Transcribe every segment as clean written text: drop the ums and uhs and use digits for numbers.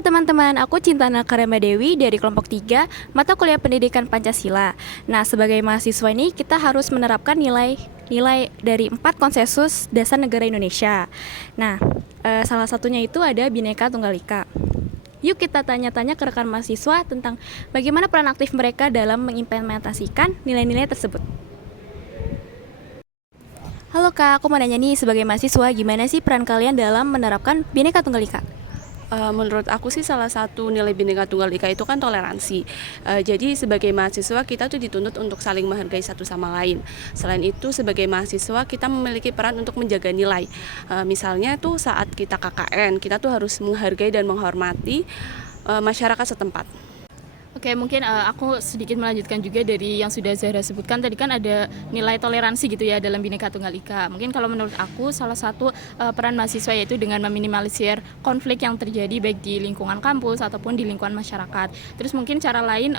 Halo teman-teman, aku Cintana Karema Dewi dari kelompok 3, mata kuliah Pendidikan Pancasila. Nah, sebagai mahasiswa ini kita harus menerapkan nilai dari 4 konsensus dasar negara Indonesia. Nah, salah satunya itu ada Bhinneka Tunggal Ika. Yuk kita tanya-tanya ke rekan mahasiswa tentang bagaimana peran aktif mereka dalam mengimplementasikan nilai-nilai tersebut. Halo Kak, aku mau nanya nih sebagai mahasiswa, gimana sih peran kalian dalam menerapkan Bhinneka Tunggal Ika? Menurut aku sih salah satu nilai Bhinneka Tunggal Ika itu kan toleransi. Jadi sebagai mahasiswa kita tuh dituntut untuk saling menghargai satu sama lain. Selain itu sebagai mahasiswa kita memiliki peran untuk menjaga nilai. Misalnya tuh saat kita KKN, kita tuh harus menghargai dan menghormati masyarakat setempat. Oke, mungkin aku sedikit melanjutkan juga dari yang sudah Zahra sebutkan. Tadi kan ada nilai toleransi gitu ya dalam Bhinneka Tunggal Ika. Mungkin kalau menurut aku salah satu peran mahasiswa yaitu dengan meminimalisir konflik yang terjadi baik di lingkungan kampus ataupun di lingkungan masyarakat. Terus mungkin cara lain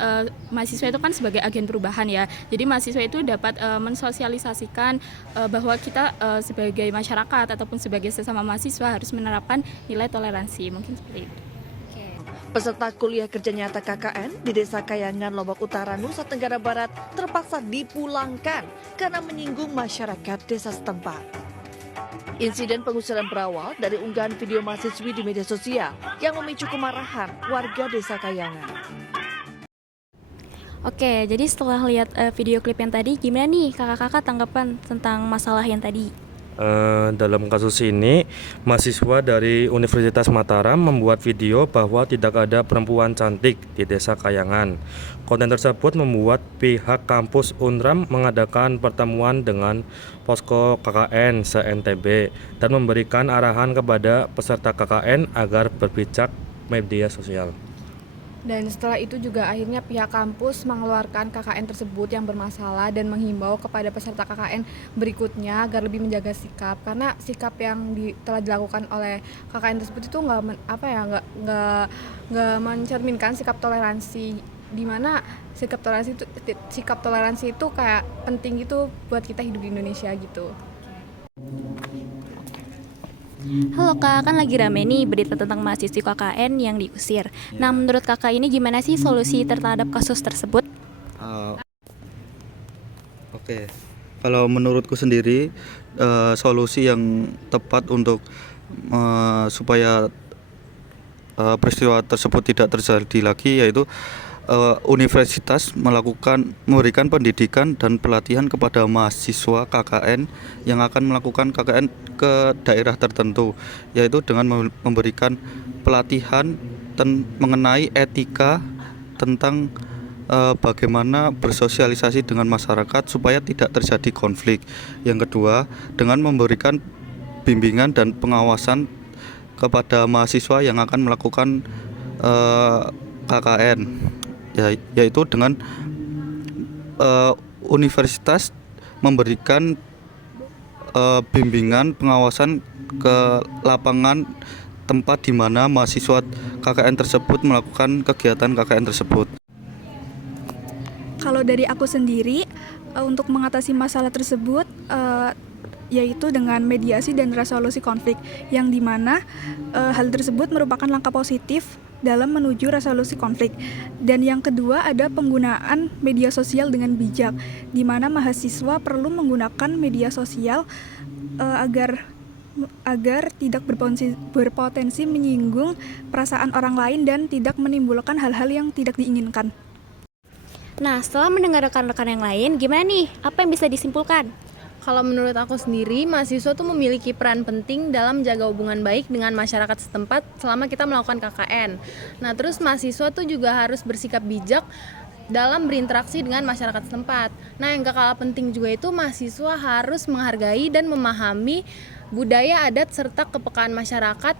mahasiswa itu kan sebagai agen perubahan ya. Jadi mahasiswa itu dapat mensosialisasikan bahwa kita sebagai masyarakat ataupun sebagai sesama mahasiswa harus menerapkan nilai toleransi. Mungkin seperti itu. Peserta kuliah kerja nyata KKN di Desa Kayangan, Lombok Utara, Nusa Tenggara Barat terpaksa dipulangkan karena menyinggung masyarakat desa setempat. Insiden pengusiran berawal dari unggahan video mahasiswi di media sosial yang memicu kemarahan warga Desa Kayangan. Oke, jadi setelah lihat video klip yang tadi, gimana nih kakak-kakak tanggapan tentang masalah yang tadi? Dalam kasus ini, mahasiswa dari Universitas Mataram membuat video bahwa tidak ada perempuan cantik di Desa Kayangan. Konten tersebut membuat pihak kampus Unram mengadakan pertemuan dengan posko KKN se-NTB dan memberikan arahan kepada peserta KKN agar berbijak media sosial. Dan setelah itu juga akhirnya pihak kampus mengeluarkan KKN tersebut yang bermasalah dan menghimbau kepada peserta KKN berikutnya agar lebih menjaga sikap, karena sikap yang telah dilakukan oleh KKN tersebut itu nggak mencerminkan sikap toleransi, di mana sikap toleransi itu kayak penting gitu buat kita hidup di Indonesia gitu. Halo Kak, kan lagi rame nih berita tentang mahasiswi KKN yang diusir. Nah, menurut Kakak ini gimana sih solusi terhadap kasus tersebut? Oke. Kalau menurutku sendiri solusi yang tepat untuk supaya peristiwa tersebut tidak terjadi lagi yaitu universitas memberikan pendidikan dan pelatihan kepada mahasiswa KKN yang akan melakukan KKN ke daerah tertentu, yaitu dengan memberikan pelatihan mengenai etika tentang bagaimana bersosialisasi dengan masyarakat supaya tidak terjadi konflik. Yang kedua, dengan memberikan bimbingan dan pengawasan kepada mahasiswa yang akan melakukan KKN, yaitu dengan universitas memberikan bimbingan pengawasan ke lapangan tempat di mana mahasiswa KKN tersebut melakukan kegiatan KKN tersebut. Kalau dari aku sendiri, untuk mengatasi masalah tersebut yaitu dengan mediasi dan resolusi konflik, yang dimana hal tersebut merupakan langkah positif dalam menuju resolusi konflik. Dan yang kedua ada penggunaan media sosial dengan bijak, di mana mahasiswa perlu menggunakan media sosial agar tidak berpotensi menyinggung perasaan orang lain dan tidak menimbulkan hal-hal yang tidak diinginkan. Nah, setelah mendengar rekan-rekan yang lain, gimana nih? Apa yang bisa disimpulkan? Kalau menurut aku sendiri, mahasiswa tuh memiliki peran penting dalam menjaga hubungan baik dengan masyarakat setempat selama kita melakukan KKN. Nah, terus mahasiswa tuh juga harus bersikap bijak dalam berinteraksi dengan masyarakat setempat. Nah, yang gak kalah penting juga itu mahasiswa harus menghargai dan memahami budaya adat serta kepekaan masyarakat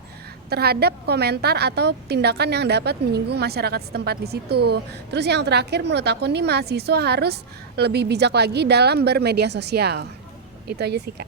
terhadap komentar atau tindakan yang dapat menyinggung masyarakat setempat di situ. Terus yang terakhir menurut aku nih, mahasiswa harus lebih bijak lagi dalam bermedia sosial. Itu aja sih Kak.